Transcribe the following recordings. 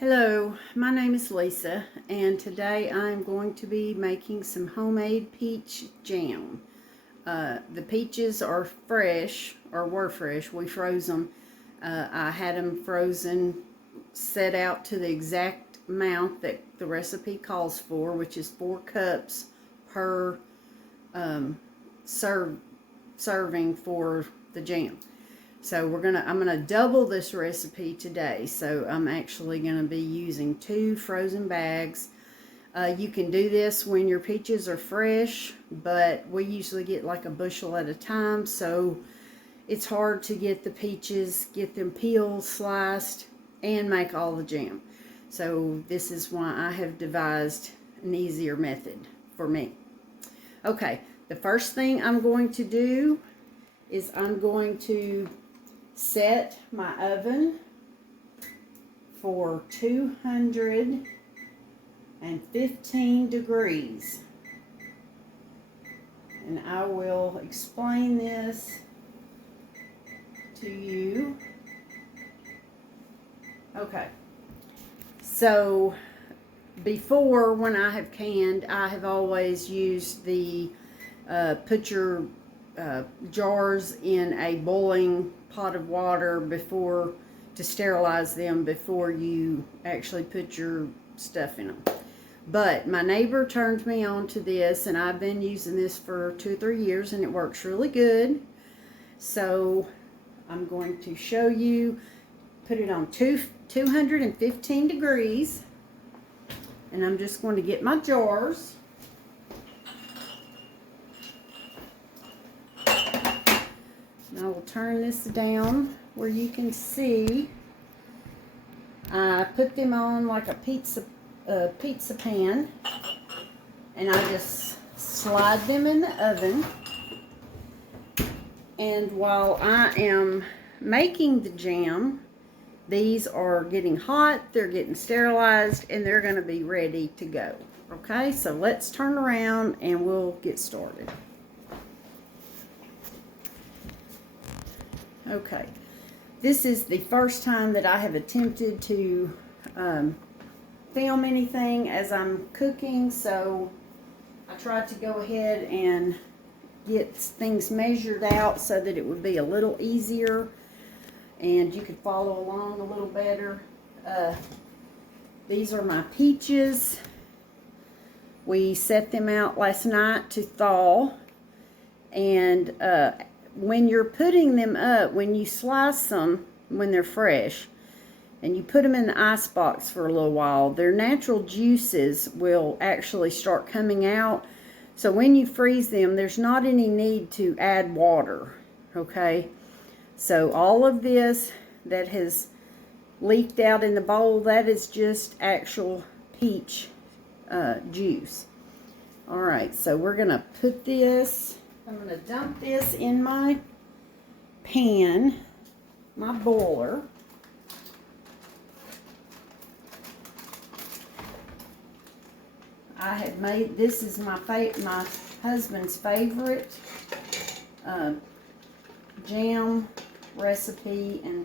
Hello, my name is Lisa, and today I'm going to be making some homemade peach jam. The peaches are fresh, or were fresh. We froze them. I had them frozen, set out to the exact amount that the recipe calls for, which is 4 cups per um, serving for the jam. So I'm gonna double this recipe today. So I'm actually gonna be using 2 frozen bags. You can do this when your peaches are fresh, but we usually get like a bushel at a time, so it's hard to get the peaches, get them peeled, sliced, and make all the jam. So this is why I have devised an easier method for me. Okay, the first thing I'm going to do is I'm going to set my oven for 215 degrees. And I will explain this to you. Okay. So before, when I have canned, I have always used the put your jars in a boiling pot of water before to sterilize them before you actually put your stuff in them. But my neighbor turned me on to this, and I've been using this for 2 or 3 years, and it works really good. So I'm going to show you, put it on 215 degrees, and I'm just going to get my jars. I will turn this down where you can see. I put them on like a pizza pan, and I just slide them in the oven. And while I am making the jam, these are getting hot, they're getting sterilized, and they're going to be ready to go. Okay, so let's turn around and we'll get started. Okay, this is the first time that I have attempted to film anything as I'm cooking, so I tried to go ahead and get things measured out so that it would be a little easier and you could follow along a little better. These are my peaches. We set them out last night to thaw, and when you're putting them up, when you slice them when they're fresh and you put them in the ice box for a little while, their natural juices will actually start coming out. So when you freeze them, there's not any need to add water, okay? So all of this that has leaked out in the bowl, that is just actual peach juice. All right, so we're gonna put this, I'm going to dump this in my pan, my boiler. I have made, this is my husband's favorite jam recipe, and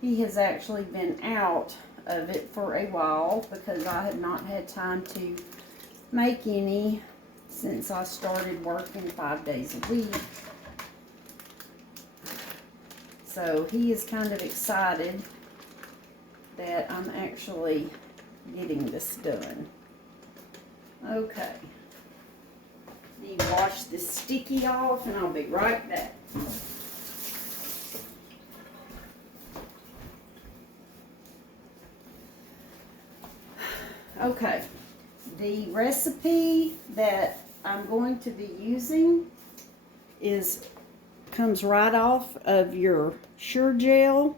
he has actually been out of it for a while because I have not had time to make any since I started working 5 days a week. So he is kind of excited that I'm actually getting this done. Okay. Need to wash this sticky off, and I'll be right back. Okay. The recipe that I'm going to be using comes right off of your Sure-Jell.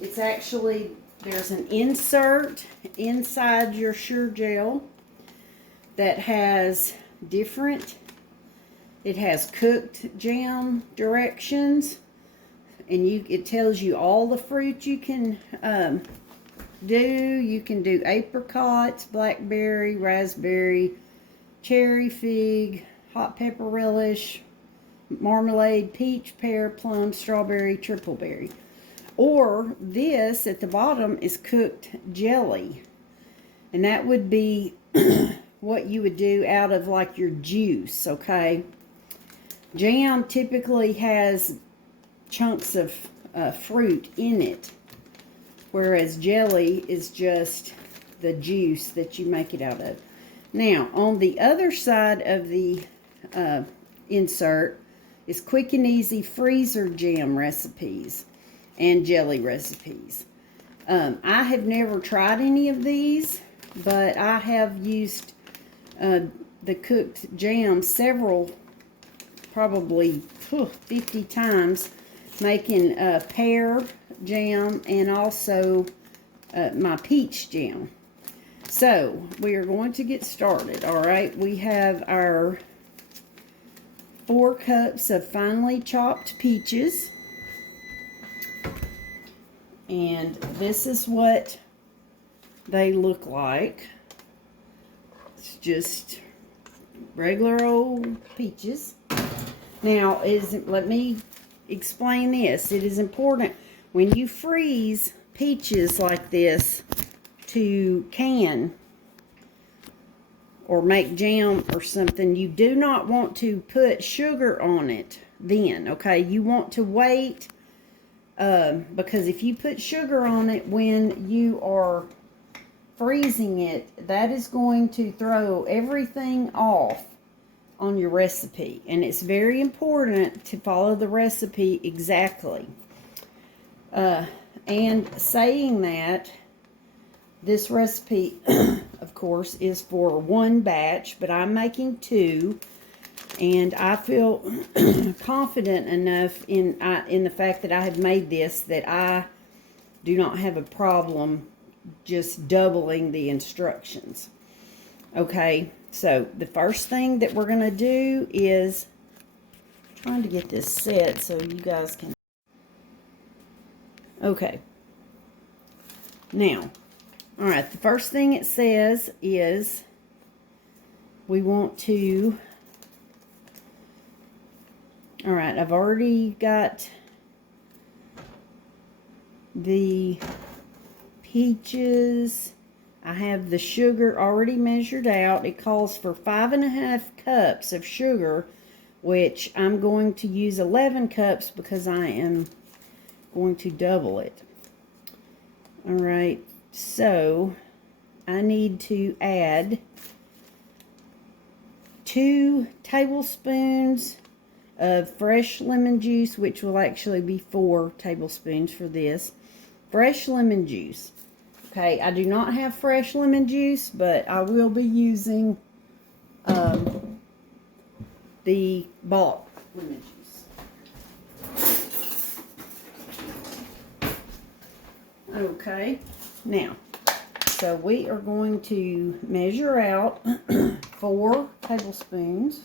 It's actually, there's an insert inside your Sure-Jell that has it has cooked jam directions, and it tells you all the fruit you can do. You can do apricots, blackberry, raspberry, cherry, fig, hot pepper relish, marmalade, peach, pear, plum, strawberry, triple berry. Or this at the bottom is cooked jelly. And that would be what you would do out of like your juice, okay? Jam typically has chunks of fruit in it, whereas jelly is just the juice that you make it out of. Now, on the other side of the insert is quick and easy freezer jam recipes and jelly recipes. I have never tried any of these, but I have used the cooked jam several, probably 50 times, making pear jam and also my peach jam. So we are going to get started. All right, we have our 4 cups of finely chopped peaches, and this is what they look like. It's just regular old peaches. Now, let me explain this. It is important when you freeze peaches like this to can or make jam or something, you do not want to put sugar on it then, okay? You want to wait, because if you put sugar on it when you are freezing it, that is going to throw everything off on your recipe. And it's very important to follow the recipe exactly. And saying that, this recipe, of course, is for 1 batch, but I'm making 2, and I feel confident enough in the fact that I have made this that I do not have a problem just doubling the instructions. Okay, so the first thing that we're going to do is trying to get this set so you guys can. Okay, now, all right, the first thing it says is we want to, all right, I've already got the peaches. I have the sugar already measured out. It calls for 5.5 cups of sugar, which I'm going to use 11 cups because I am going to double it. All right, so I need to add 2 tablespoons of fresh lemon juice, which will actually be 4 tablespoons for this. Fresh lemon juice. Okay, I do not have fresh lemon juice, but I will be using the bought lemon juice. Okay, now, so we are going to measure out 4 tablespoons.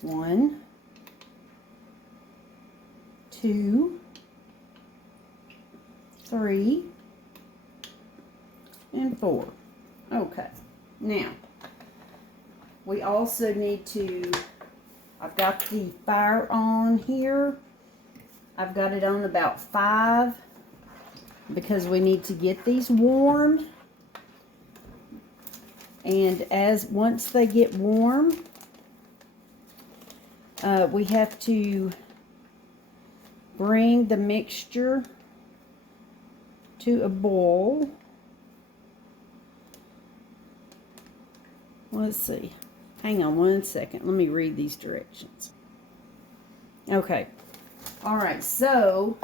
1, 2, 3, and 4. Okay, now we also need to, I've got the fire on here. I've got it on about 5 because we need to get these warm. And once they get warm, we have to bring the mixture to a boil. Let's see. Hang on 1 second. Let me read these directions. Okay. All right. So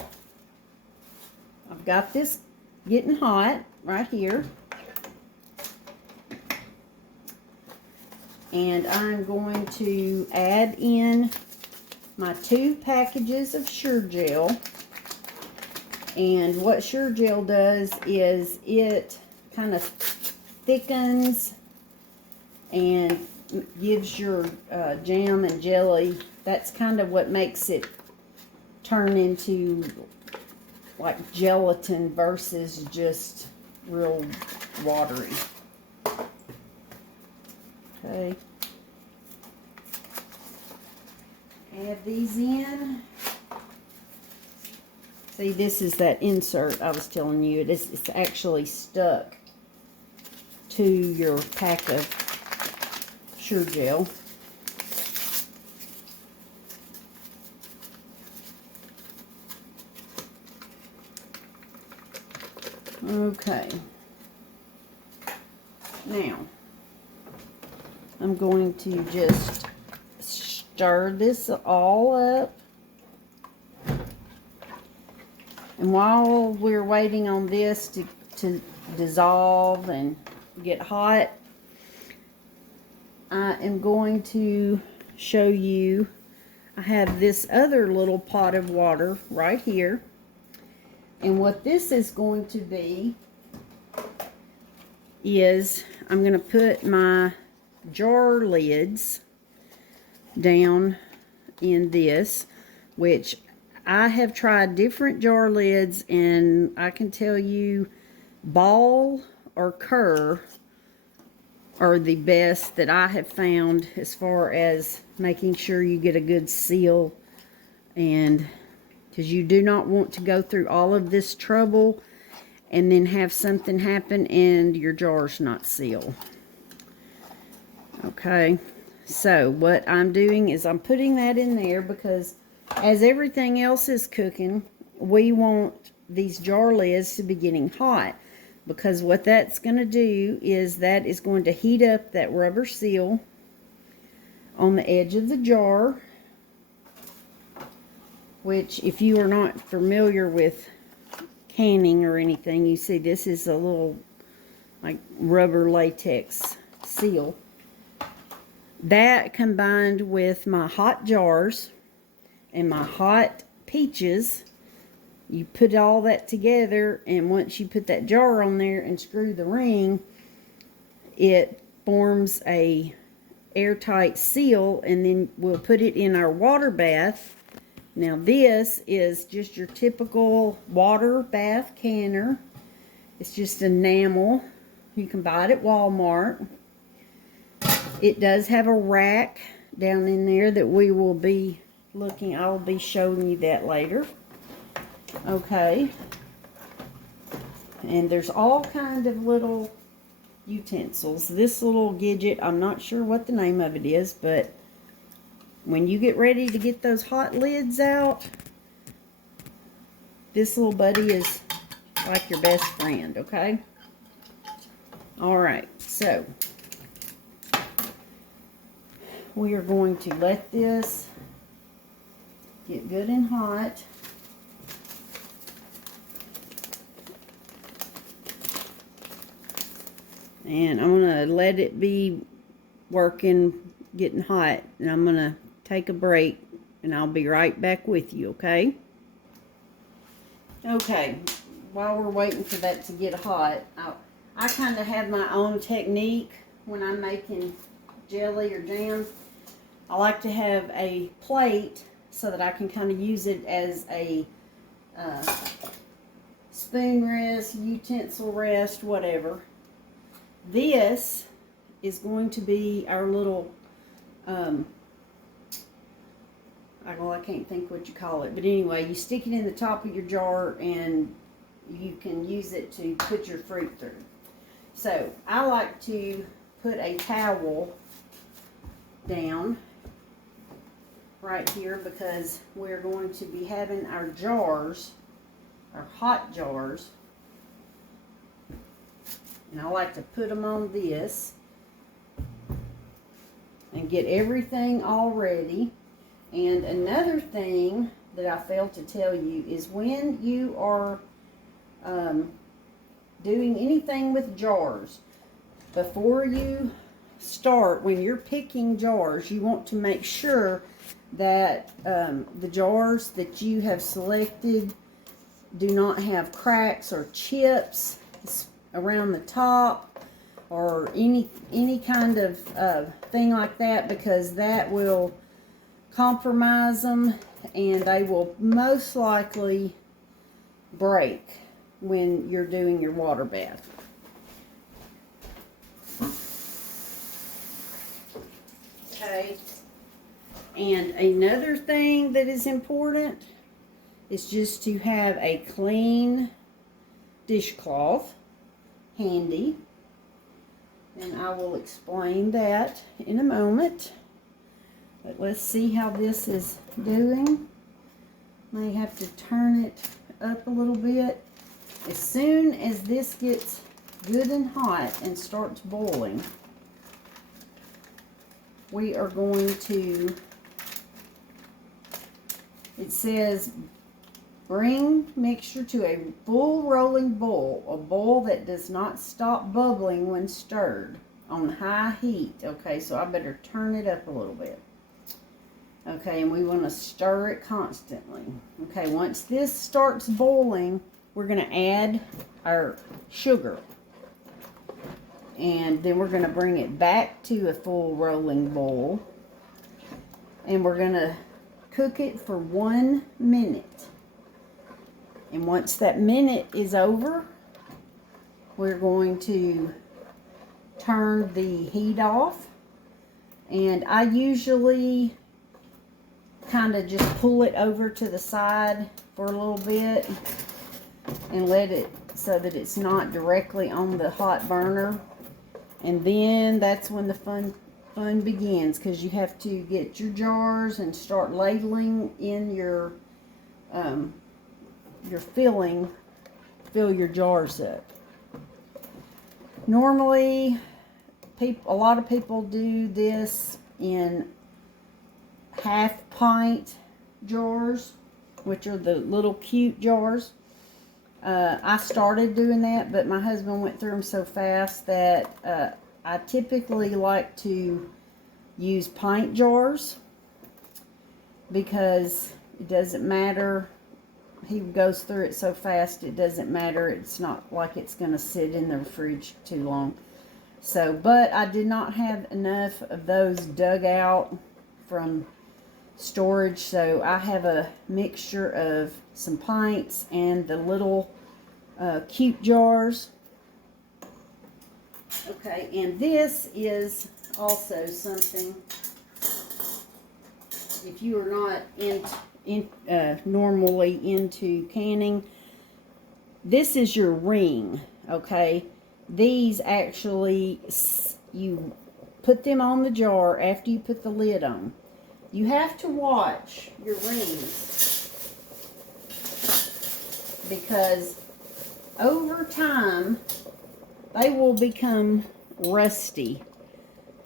I've got this getting hot right here. And I'm going to add in my 2 packages of Sure-Jell. And what Sure-Jell does is it kind of thickens and gives your jam and jelly, that's kind of what makes it turn into like gelatin versus just real watery. Okay. Add these in. See, this is that insert I was telling you. It's actually stuck to your pack of Sure-Jell. Okay. Now, I'm going to just stir this all up. And while we're waiting on this to dissolve and get hot, I am going to show you, I have this other little pot of water right here. And what this is going to be is I'm going to put my jar lids down in this, which I have tried different jar lids, and I can tell you Ball or Kerr are the best that I have found as far as making sure you get a good seal, and because you do not want to go through all of this trouble and then have something happen and your jar's not sealed. Okay, so what I'm doing is I'm putting that in there because as everything else is cooking, we want these jar lids to be getting hot, because what that's going to do is that is going to heat up that rubber seal on the edge of the jar, which if you are not familiar with canning or anything, you see this is a little like rubber latex seal. That combined with my hot jars and my hot peaches, you put all that together, and once you put that jar on there and screw the ring, it forms a airtight seal, and then we'll put it in our water bath. Now this is just your typical water bath canner. It's just enamel. You can buy it at Walmart. It does have a rack down in there that we will be looking. I'll be showing you that later. Okay. And there's all kind of little utensils. This little gadget, I'm not sure what the name of it is, but when you get ready to get those hot lids out, this little buddy is like your best friend, okay? Alright, so we are going to let this get good and hot. And I'm going to let it be working, getting hot. And I'm going to take a break, and I'll be right back with you, okay? Okay, while we're waiting for that to get hot, I kind of have my own technique when I'm making jelly or jam. I like to have a plate so that I can kind of use it as a spoon rest, utensil rest, whatever. This is going to be our little, well, I can't think what you call it, but anyway, you stick it in the top of your jar and you can use it to put your fruit through. So I like to put a towel down right here because we're going to be having our jars, our hot jars, and I like to put them on this and get everything all ready. And another thing that I failed to tell you is when you are doing anything with jars, before you start, when you're picking jars, you want to make sure that the jars that you have selected do not have cracks or chips around the top or any kind of thing like that, because that will compromise them and they will most likely break when you're doing your water bath. Okay, and another thing that is important is just to have a clean dishcloth handy. And I will explain that in a moment. But let's see how this is doing. May have to turn it up a little bit. As soon as this gets good and hot and starts boiling, we are going to, it says, bring mixture to a full rolling boil, a boil that does not stop bubbling when stirred, on high heat. Okay, so I better turn it up a little bit. Okay, and we want to stir it constantly. Okay, once this starts boiling, we're going to add our sugar. And then we're going to bring it back to a full rolling boil. And we're going to cook it for 1 minute. And once that minute is over, we're going to turn the heat off. And I usually kind of just pull it over to the side for a little bit and let it so that it's not directly on the hot burner. And then that's when the fun begins, because you have to get your jars and start ladling in your filling, fill your jars up. Normally, a lot of people do this in half-pint jars, which are the little cute jars. I started doing that, but my husband went through them so fast that I typically like to use pint jars, because it doesn't matter. He goes through it so fast, it doesn't matter. It's not like it's going to sit in the fridge too long. So, but I did not have enough of those dug out from storage, so I have a mixture of some pints and the little cute jars. Okay, and this is also something, if you are not normally into canning, this is your ring. Okay, these actually, you put them on the jar after you put the lid on. You have to watch your rings, because over time they will become rusty.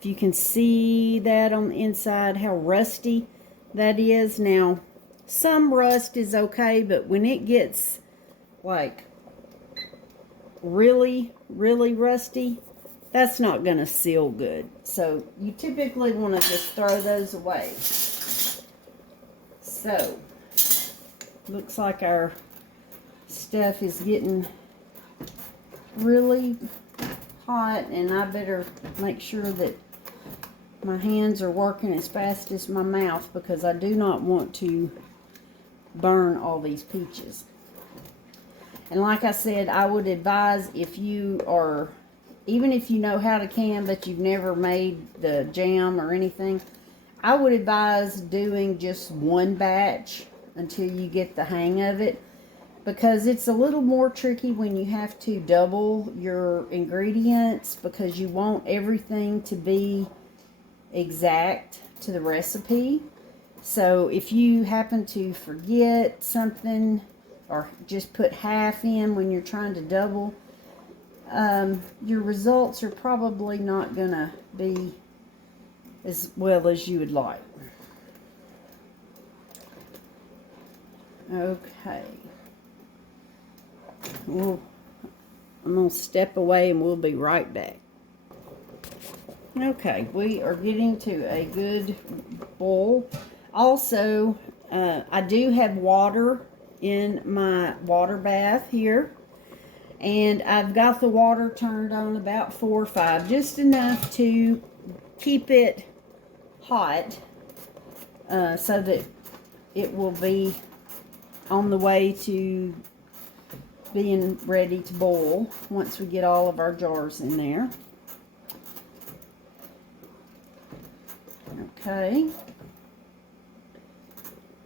If you can see that on the inside, how rusty that is. Now, some rust is okay, but when it gets like really, really rusty, that's not going to seal good. So you typically want to just throw those away. So, looks like our stuff is getting really hot, and I better make sure that my hands are working as fast as my mouth, because I do not want to burn all these peaches. And like I said, I would advise, if you are, even if you know how to can but you've never made the jam or anything, I would advise doing just one batch until you get the hang of it, because it's a little more tricky when you have to double your ingredients, because you want everything to be exact to the recipe. So if you happen to forget something, or just put half in when you're trying to double, your results are probably not gonna be as well as you would like. Okay. I'm gonna step away and we'll be right back. Okay, we are getting to a good boil. Also, I do have water in my water bath here, and I've got the water turned on about 4 or 5, just enough to keep it hot, so that it will be on the way to being ready to boil once we get all of our jars in there. Okay,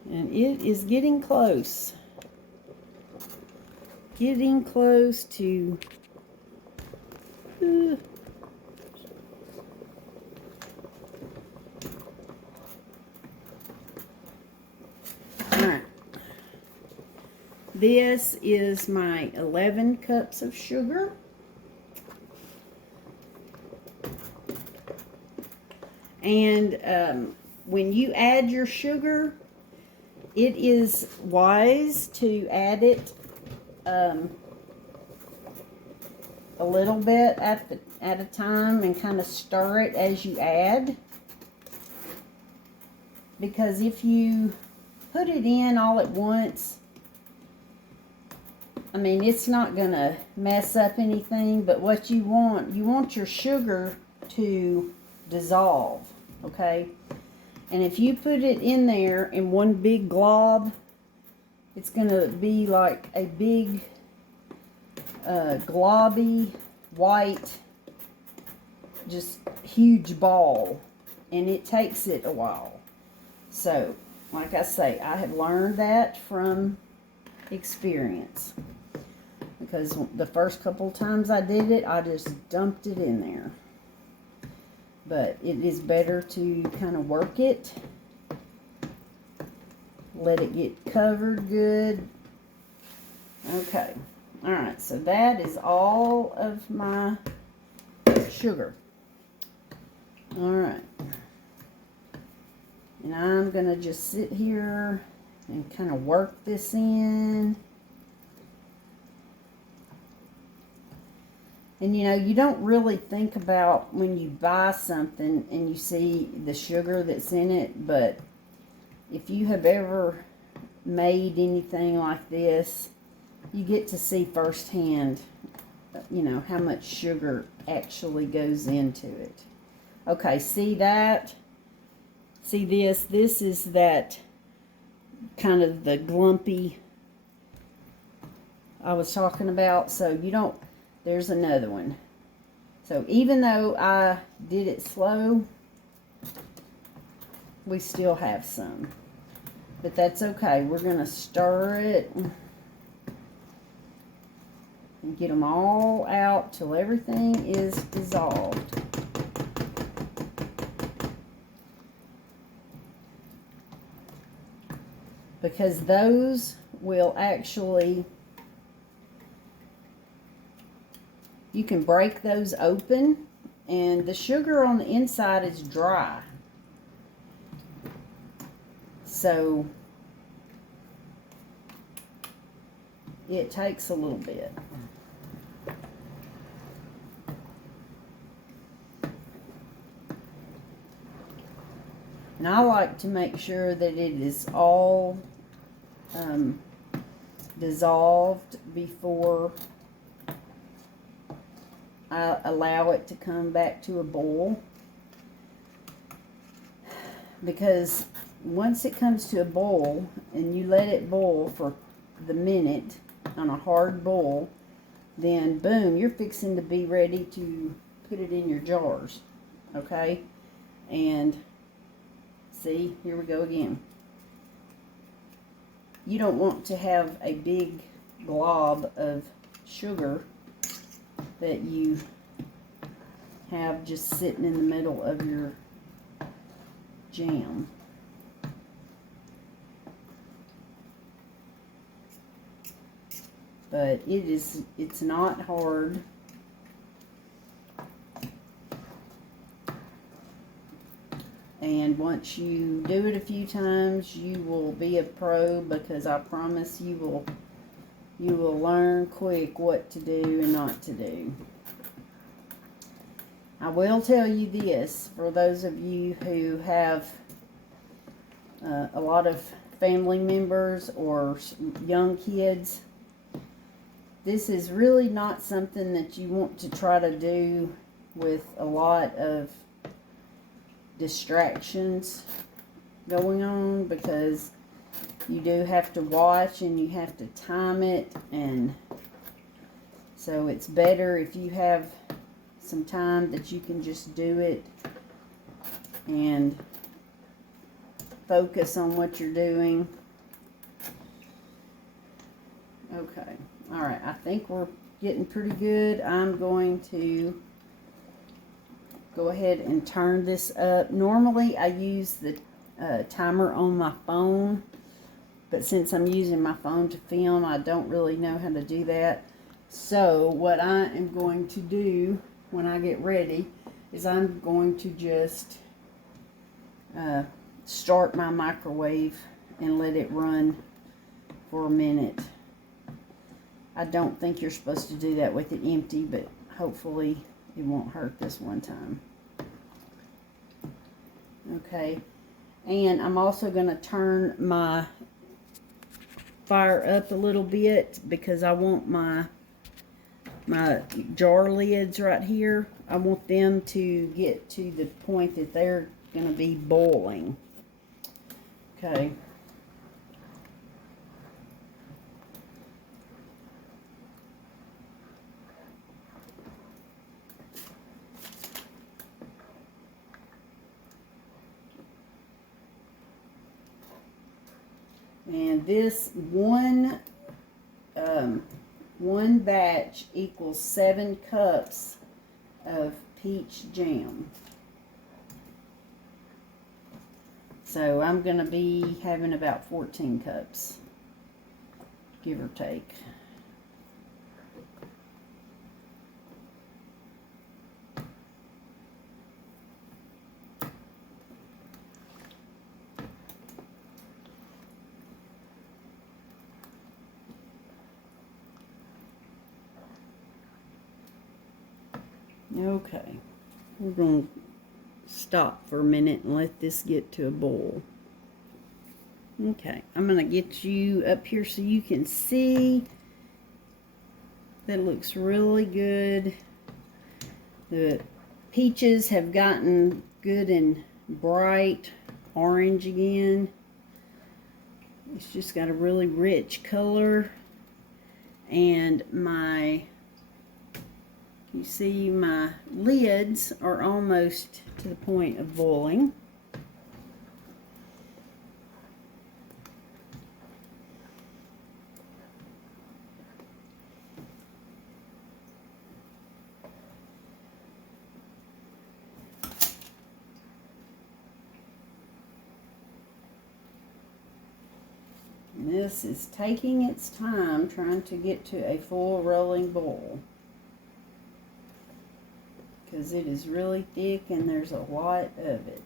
and it is getting close. getting close to Alright. This is my 11 cups of sugar. And when you add your sugar, it is wise to add it a little bit at a time and kind of stir it as you add. Because if you put it in all at once, I mean, it's not going to mess up anything, but what you want your sugar to dissolve, okay? And if you put it in there in one big glob, it's going to be like a big globby white, just huge ball, and it takes it a while. So, like I say, I have learned that from experience, because the first couple times I did it, I just dumped it in there. But it is better to kind of work it, let it get covered good. Okay, all right, so that is all of my sugar. All right, and I'm gonna just sit here and kind of work this in. And you know, you don't really think about when you buy something and you see the sugar that's in it, but if you have ever made anything like this, you get to see firsthand, you know, how much sugar actually goes into it. Okay, see that? See this? This is that kind of the glumpy I was talking about. So you don't, there's another one. So even though I did it slow, we still have some. But that's okay. We're going to stir it and get them all out till everything is dissolved. Because those will actually, you can break those open, and the sugar on the inside is dry. So it takes a little bit. And I like to make sure that it is all dissolved before I allow it to come back to a boil. Because once it comes to a boil and you let it boil for the minute on a hard boil, then boom, you're fixing to be ready to put it in your jars. Okay? And see, here we go again. You don't want to have a big glob of sugar that you have just sitting in the middle of your jam. But it's not hard. And once you do it a few times, you will be a pro, because I promise you will learn quick what to do and not to do. I will tell you this, for those of you who have a lot of family members or young kids, this is really not something that you want to try to do with a lot of distractions going on, because you do have to watch and you have to time it, and so it's better if you have some time that you can just do it and focus on what you're doing. Okay, All right, I think we're getting pretty good. I'm going to go ahead and turn this up. Normally I use the timer on my phone, but since I'm using my phone to film, I don't really know how to do that. So what I am going to do when I get ready is I'm going to just start my microwave and let it run for a minute. I don't think you're supposed to do that with it empty, but hopefully it won't hurt this one time. Okay, and I'm also going to turn my fire up a little bit because I want my jar lids right here, I want them to get to the point that they're going to be boiling. Okay. And this one batch equals 7 cups of peach jam. So I'm going to be having about 14 cups, give or take. Okay, we're going to stop for a minute and let this get to a boil. Okay, I'm going to get you up here so you can see. That looks really good. The peaches have gotten good and bright orange again. It's just got a really rich color. And you see my lids are almost to the point of boiling. And this is taking its time trying to get to a full rolling boil, because it is really thick and there's a lot of it.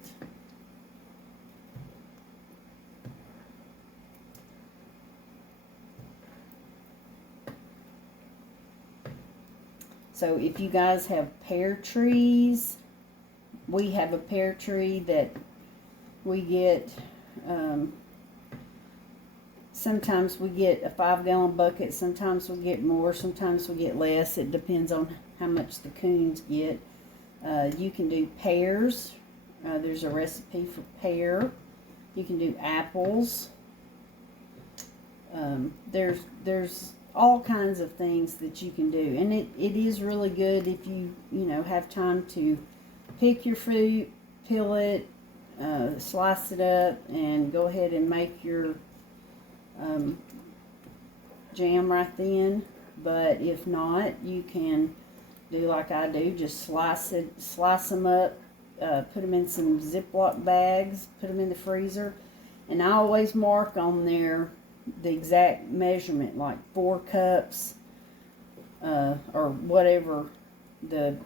So if you guys have pear trees, we have a pear tree that we get, sometimes we get a 5-gallon bucket, sometimes we get more, sometimes we get less. It depends on how much the coons get. You can do pears. There's a recipe for pear. You can do apples. There's all kinds of things that you can do, and it is really good if you have time to pick your fruit, peel it, slice it up, and go ahead and make your jam right then. But if not, you can do like I do, just slice them up, put them in some Ziploc bags, put them in the freezer, and I always mark on there the exact measurement, like 4 cups, or whatever the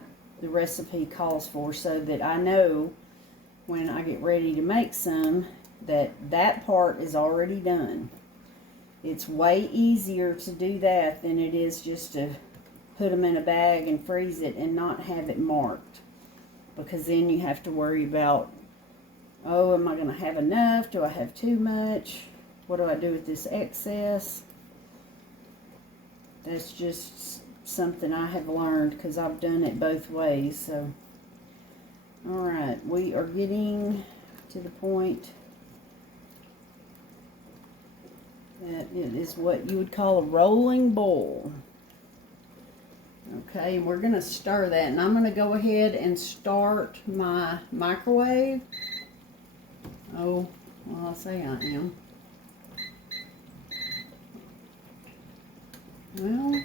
recipe calls for, so that I know when I get ready to make some that part is already done. It's way easier to do that than it is just to put them in a bag and freeze it and not have it marked, because then you have to worry about, oh, am I going to have enough? Do I have too much? What do I do with this excess? That's just something I have learned because I've done it both ways. So, all right, we are getting to the point that it is what you would call a rolling boil. Okay, and we're going to stir that, and I'm going to go ahead and start my microwave. Oh, well, I'll say I am. Well,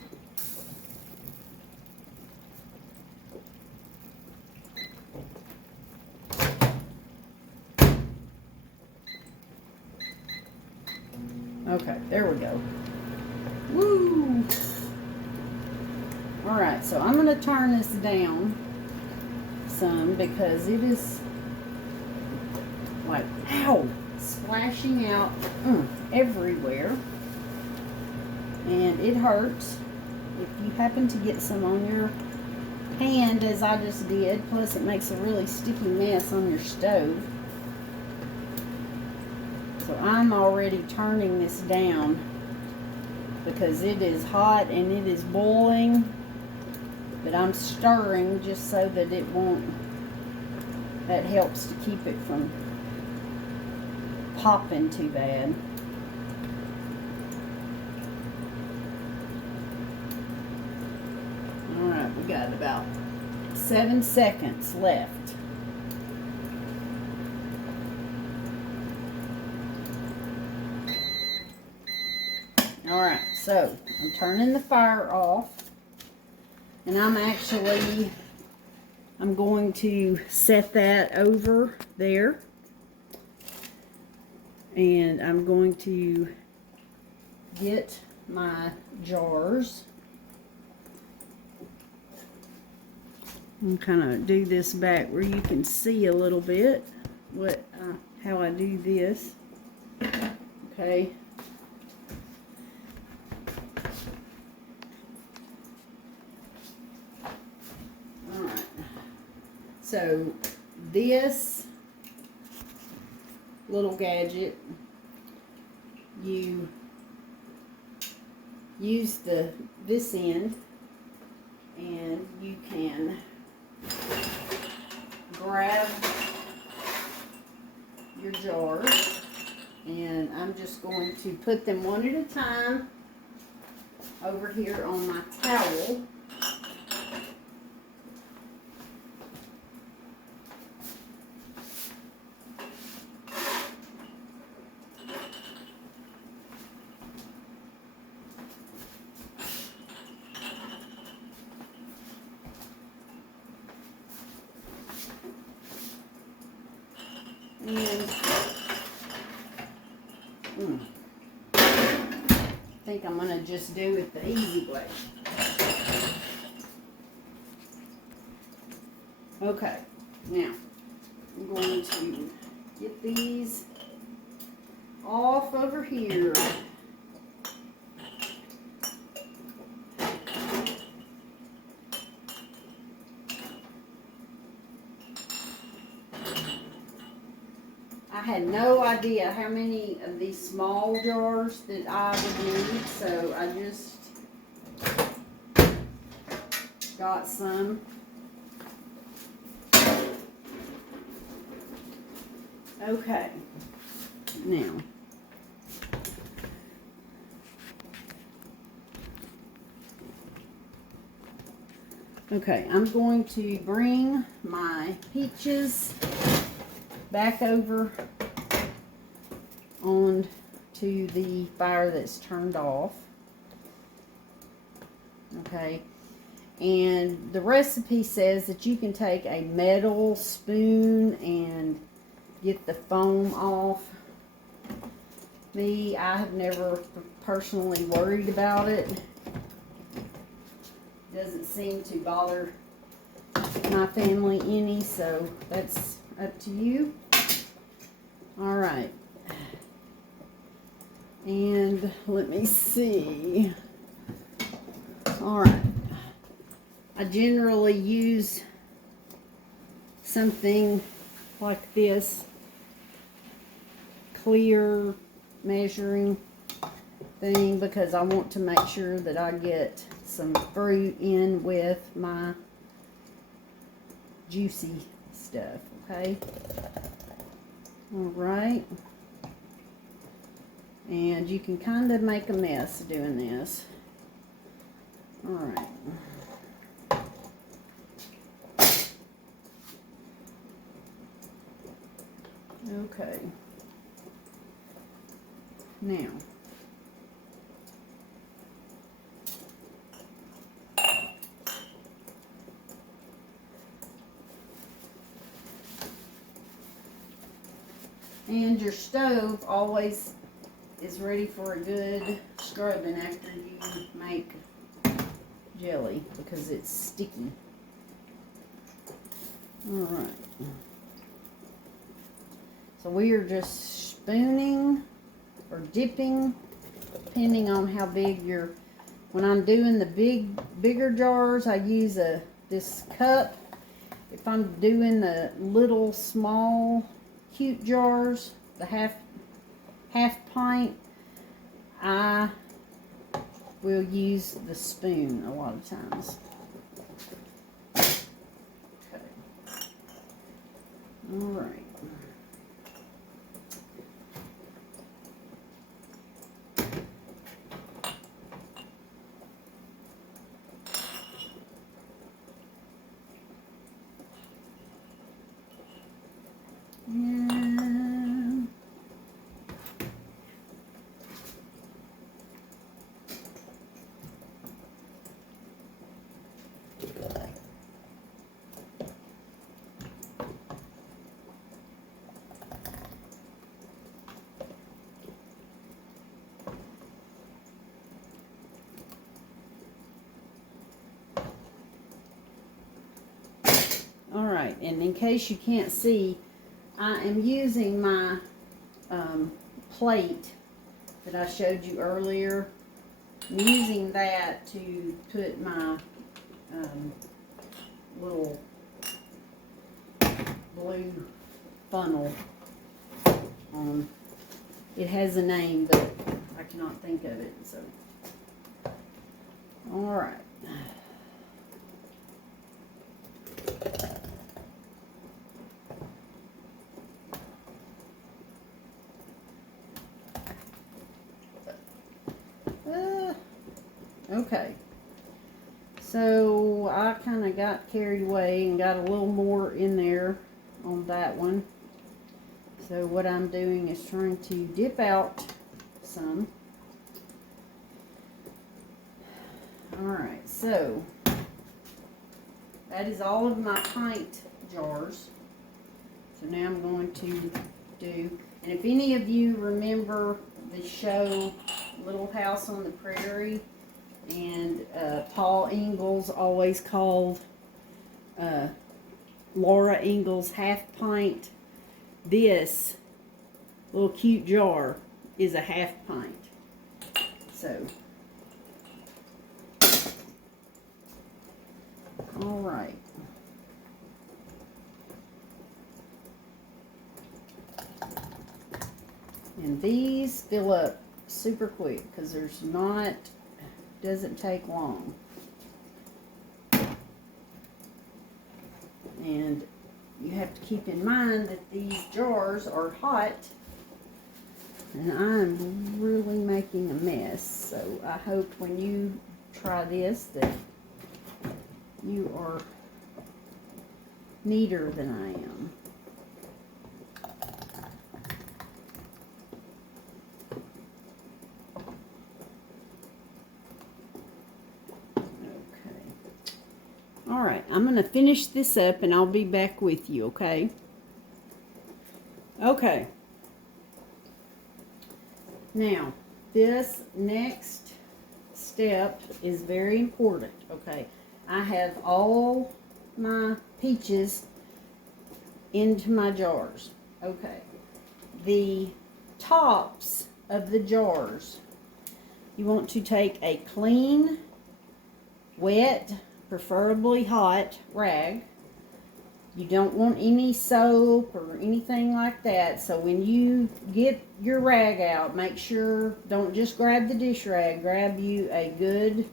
okay, there we go. Woo! Alright, so I'm going to turn this down some because it is like, ow, splashing out everywhere. And it hurts if you happen to get some on your hand, as I just did. Plus, it makes a really sticky mess on your stove. So I'm already turning this down because it is hot and it is boiling. But I'm stirring just so that it won't, that helps to keep it from popping too bad. Alright, we got about 7 seconds left. Alright, so I'm turning the fire off. And I'm going to set that over there. And I'm going to get my jars. And kind of do this back where you can see a little bit how I do this. Okay. Alright. So this little gadget, you use this end and you can grab your jars, and I'm just going to put them one at a time over here on my towel. And I think I'm going to just do it the easy way. Okay, now I'm going to get these off over here. I had no idea how many of these small jars that I would need, so I just got some. Okay, now okay, I'm going to bring my peaches back over on to the fire that's turned off. Okay, and the recipe says that you can take a metal spoon and get the foam off. I have never personally worried about it. Doesn't seem to bother my family any, so that's up to you. All right, and let me see. All right, I generally use something like this clear measuring thing because I want to make sure that I get some fruit in with my juicy stuff. Okay, all right, and you can kind of make a mess doing this. All right. Okay. Now, And your stove always is ready for a good scrubbing after you make jelly because it's sticky. Alright. So we are just spooning or dipping, depending on how big your, when I'm doing the bigger jars, I use this cup. If I'm doing the little small cute jars, the half pint, I will use the spoon a lot of times. Okay. All right. Alright, and in case you can't see, I am using my plate that I showed you earlier. I'm using that to put my little blue funnel on. It has a name, but I cannot think of it. So, alright. Okay, so I kind of got carried away and got a little more in there on that one. So what I'm doing is trying to dip out some. Alright, so that is all of my pint jars. So now I'm going to do, and if any of you remember the show Little House on the Prairie, and Paul Ingalls always called Laura Ingalls half pint, this little cute jar is a half pint. So, all right. And these fill up super quick because there's not, doesn't take long. And you have to keep in mind that these jars are hot, and I'm really making a mess. So I hope when you try this that you are neater than I am. Alright, I'm going to finish this up and I'll be back with you, okay? Okay. Now, this next step is very important, okay? I have all my peaches into my jars, okay? The tops of the jars, you want to take a clean, wet, preferably hot rag. You don't want any soap or anything like that. So when you get your rag out, make sure, don't just grab the dish rag. Grab you a good,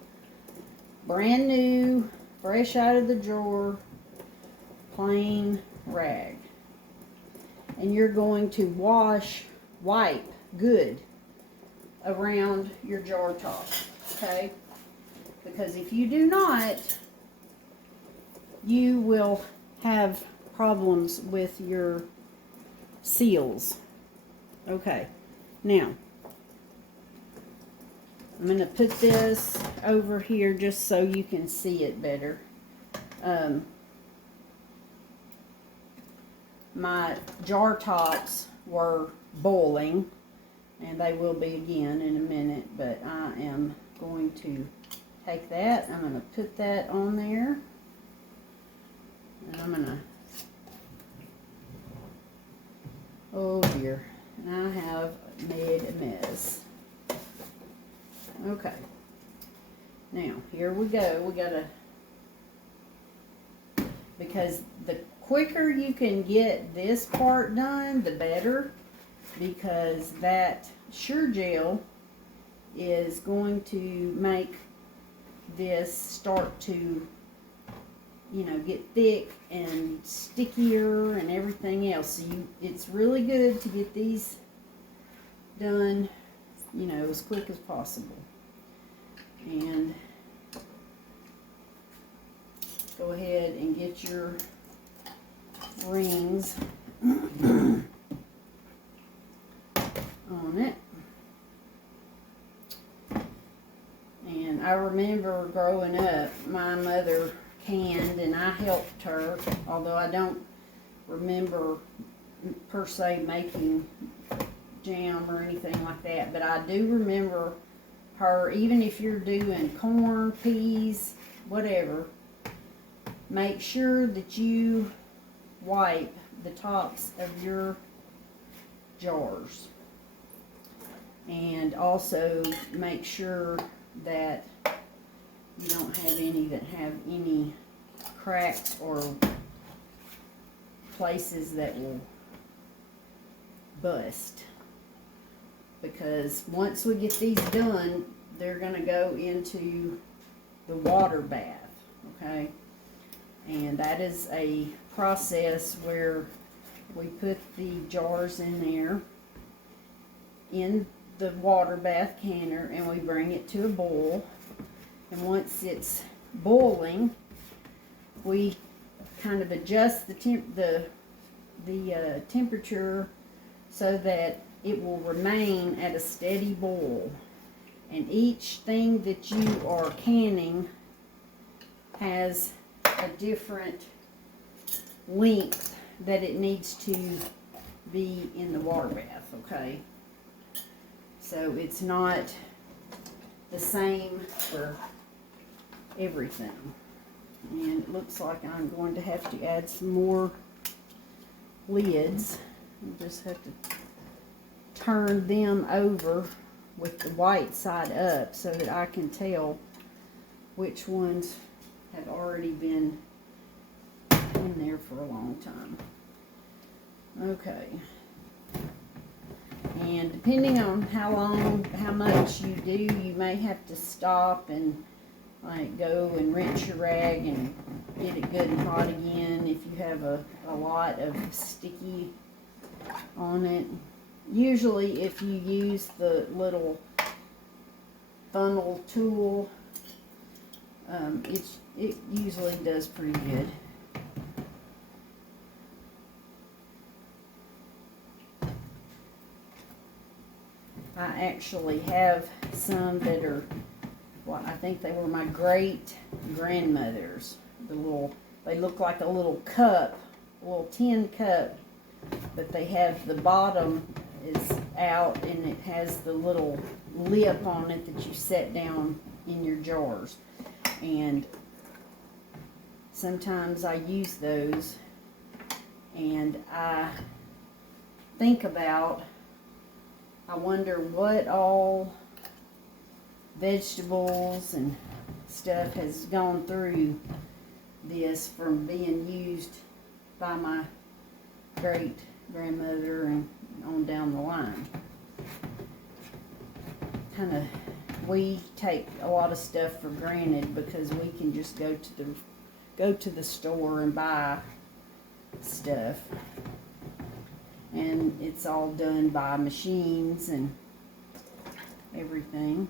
brand new, fresh out of the drawer, plain rag. And you're going to wipe good around your jar top, okay? Because if you do not, you will have problems with your seals. Okay, now I'm going to put this over here just so you can see it better. My jar tops were boiling, and they will be again in a minute, but I am going to take that, I'm going to put that on there, and I'm going to, oh dear, and I have made a mess. Okay, now here we go. We gotta, because the quicker you can get this part done, the better, because that Sure-Jell is going to make this start to, you know, get thick and stickier and everything else. So it's really good to get these done, you know, as quick as possible. And go ahead and get your rings on it. And I remember growing up, my mother canned and I helped her, although I don't remember per se making jam or anything like that, but I do remember her, even if you're doing corn, peas, whatever, make sure that you wipe the tops of your jars, and also make sure that you don't have any that have any cracks or places that will bust, because once we get these done, they're going to go into the water bath, okay? And that is a process where we put the jars in there in the water bath canner, and we bring it to a boil. And once it's boiling, we kind of adjust the temperature so that it will remain at a steady boil. And each thing that you are canning has a different length that it needs to be in the water bath, okay? So it's not the same for everything. And it looks like I'm going to have to add some more lids. I just have to turn them over with the white side up so that I can tell which ones have already been in there for a long time. Okay. And depending on how much you do, you may have to stop and like go and rinse your rag and get it good and hot again if you have a lot of sticky on it. Usually if you use the little funnel tool, it usually does pretty good. I actually have some that are, well, I think they were my great grandmother's. They look like a little cup, a little tin cup, but they have the bottom is out and it has the little lip on it that you set down in your jars. And sometimes I use those, and I think about, I wonder what all vegetables and stuff has gone through this from being used by my great grandmother and on down the line. We take a lot of stuff for granted because we can just go to the store and buy stuff, and it's all done by machines and everything.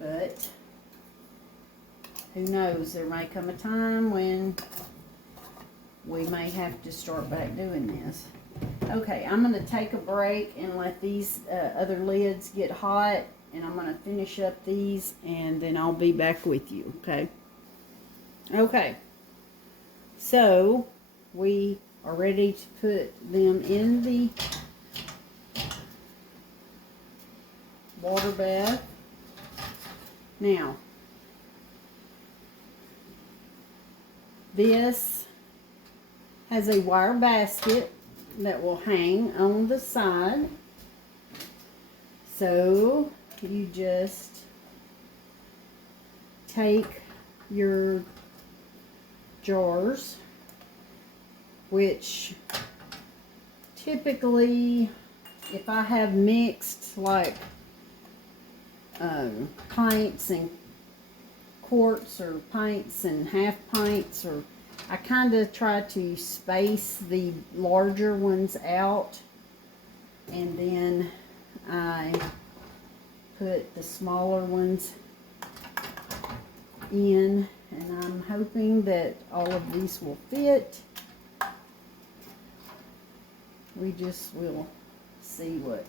But who knows, there may come a time when we may have to start back doing this. Okay, I'm going to take a break and let these other lids get hot, and I'm going to finish up these, and then I'll be back with you, okay? Okay, so we are ready to put them in the water bath. Now, this has a wire basket that will hang on the side. So you just take your jars, which typically, if I have mixed like pints and quarts, or pints and half pints, or I kind of try to space the larger ones out, and then I put the smaller ones in, and I'm hoping that all of these will fit. We just will see what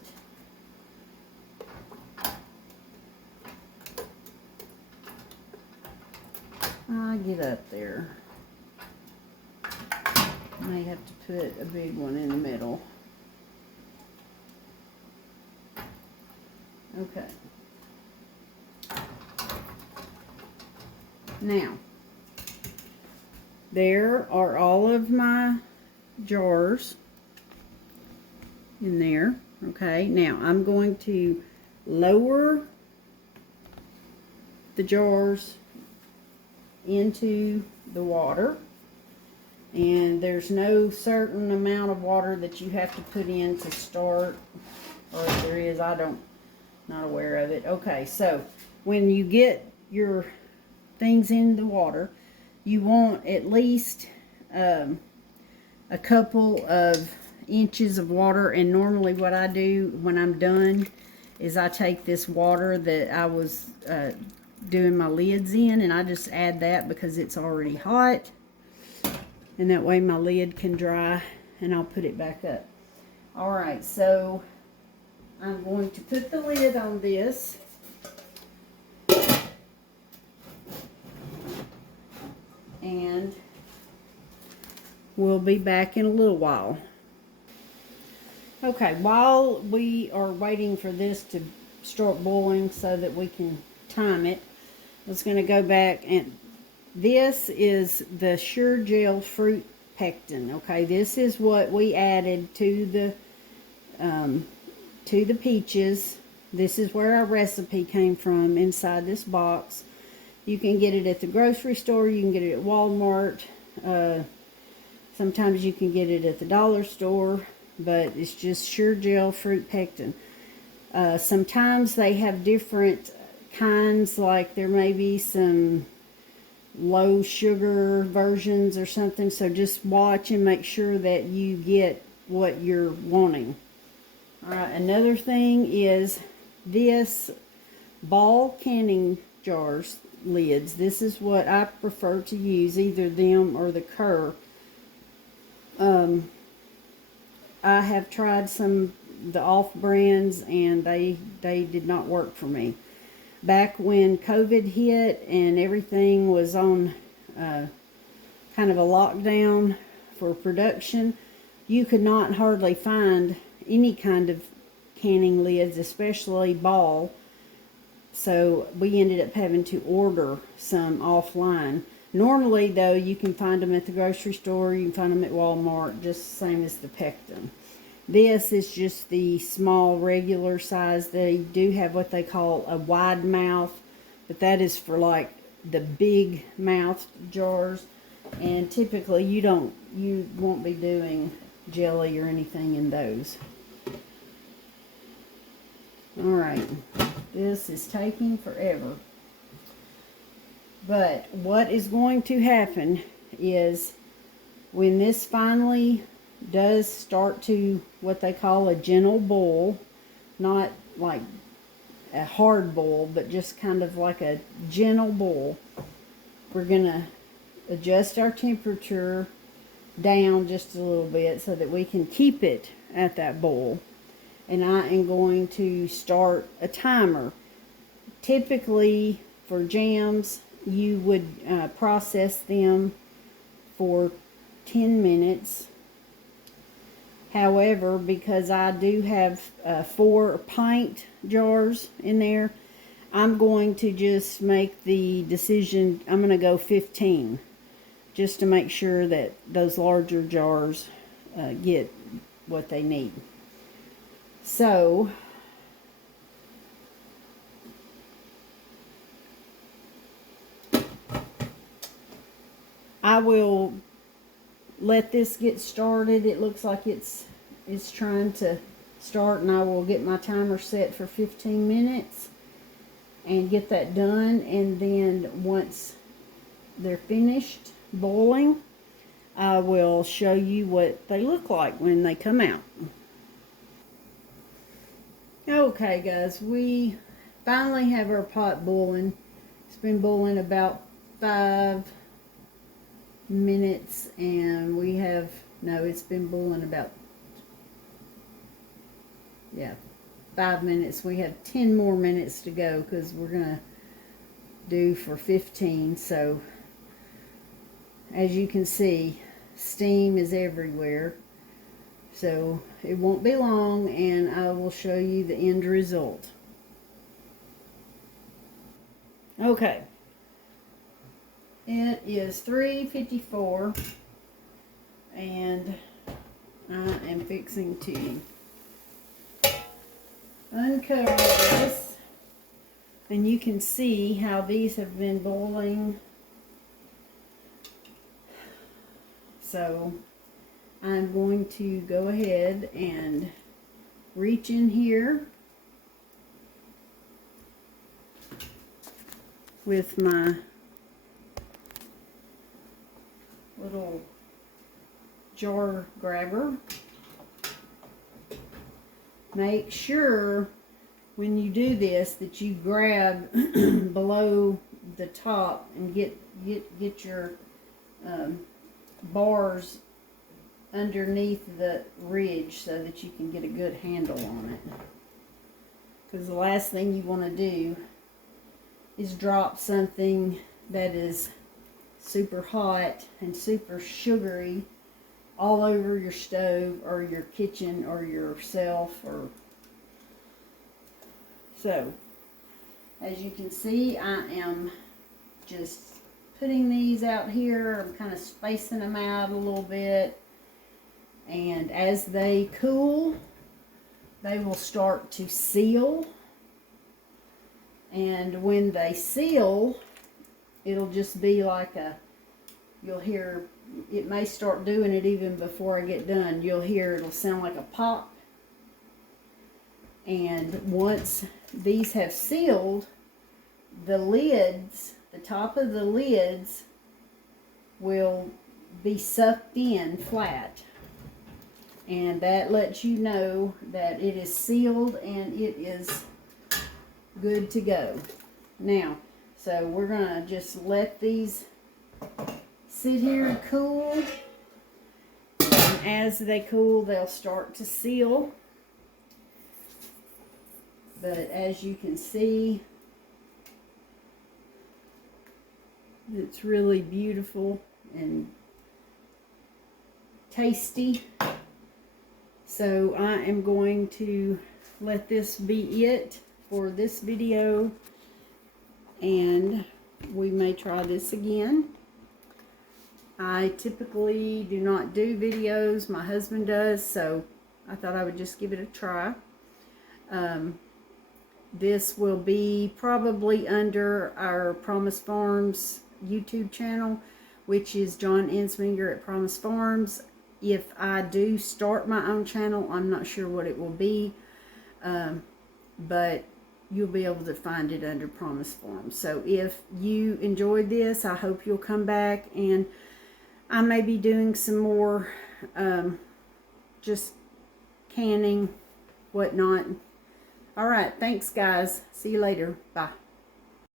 I get up there. May have to put a big one in the middle. Okay. Now, there are all of my jars in there. Okay, now I'm going to lower the jars into the water, and there's no certain amount of water that you have to put in to start, or if there is, not aware of it. Okay, so when you get your things in the water, you want at least a couple of inches of water. And normally what I do when I'm done is I take this water that I was doing my lids in, and I just add that because it's already hot, and that way my lid can dry, and I'll put it back up. Alright, so I'm going to put the lid on this, and we'll be back in a little while. Okay, while we are waiting for this to start boiling so that we can time it, I was going to go back, and this is the Sure-Jell Fruit Pectin. Okay, this is what we added to the peaches. This is where our recipe came from, inside this box. You can get it at the grocery store, you can get it at Walmart, sometimes you can get it at the dollar store, but it's just Sure-Jell Fruit Pectin. Sometimes they have different kinds, like there may be some low sugar versions or something, so just watch and make sure that you get what you're wanting. Alright, another thing is this Ball canning jars lids. This is what I prefer to use, either them or the Kerr. I have tried some the off brands, and they did not work for me. Back when COVID hit and everything was on kind of a lockdown for production, you could not hardly find any kind of canning lids, especially Ball. So we ended up having to order some offline. Normally, though, you can find them at the grocery store, you can find them at Walmart, just the same as the Pectin. This is just the small regular size. They do have what they call a wide mouth, but that is for like the big mouth jars. And typically you won't be doing jelly or anything in those. Alright, this is taking forever. But what is going to happen is when this finally does start to what they call a gentle boil, not like a hard boil, but just kind of like a gentle boil, we're going to adjust our temperature down just a little bit so that we can keep it at that boil. And I am going to start a timer. Typically for jams, you would process them for 10 minutes. However, because I do have 4 pint jars in there, I'm going to just make the decision, I'm going to go 15. Just to make sure that those larger jars get what they need. So, I will let this get started. It looks like it's trying to start, and I will get my timer set for 15 minutes and get that done. And then once they're finished boiling, I will show you what they look like when they come out. Okay guys, we finally have our pot boiling. It's been boiling about 5 minutes, and we have, no, it's been boiling about, yeah, 5 minutes. We have 10 more minutes to go because we're gonna do for 15. So as you can see, steam is everywhere. So it won't be long, and I will show you the end result. Okay. It is 3:54, and I am fixing to uncover this, and you can see how these have been boiling. So I'm going to go ahead and reach in here with my little jar grabber. Make sure when you do this that you grab below the top and get your bars underneath the ridge so that you can get a good handle on it. Because the last thing you want to do is drop something that is super hot and super sugary all over your stove or your kitchen or yourself. Or so as you can see, I am just putting these out here. I'm kind of spacing them out a little bit, and as they cool, they will start to seal. And when they seal, it'll just be like a, you'll hear, it may start doing it even before I get done. You'll hear, it'll sound like a pop. And once these have sealed, the lids, the top of the lids will be sucked in flat. And that lets you know that it is sealed and it is good to go. Now, so we're gonna just let these sit here and cool. And as they cool, they'll start to seal. But as you can see, it's really beautiful and tasty. So I am going to let this be it for this video, and we may try this again. I typically do not do videos, my husband does, so I thought I would just give it a try. This will be probably under our Promise Farms YouTube channel, which is John Ensminger at Promise Farms. If I do start my own channel, I'm not sure what it will be, but you'll be able to find it under Promise Farms. So if you enjoyed this, I hope you'll come back, and I may be doing some more just canning, whatnot. All right, thanks guys. See you later. Bye.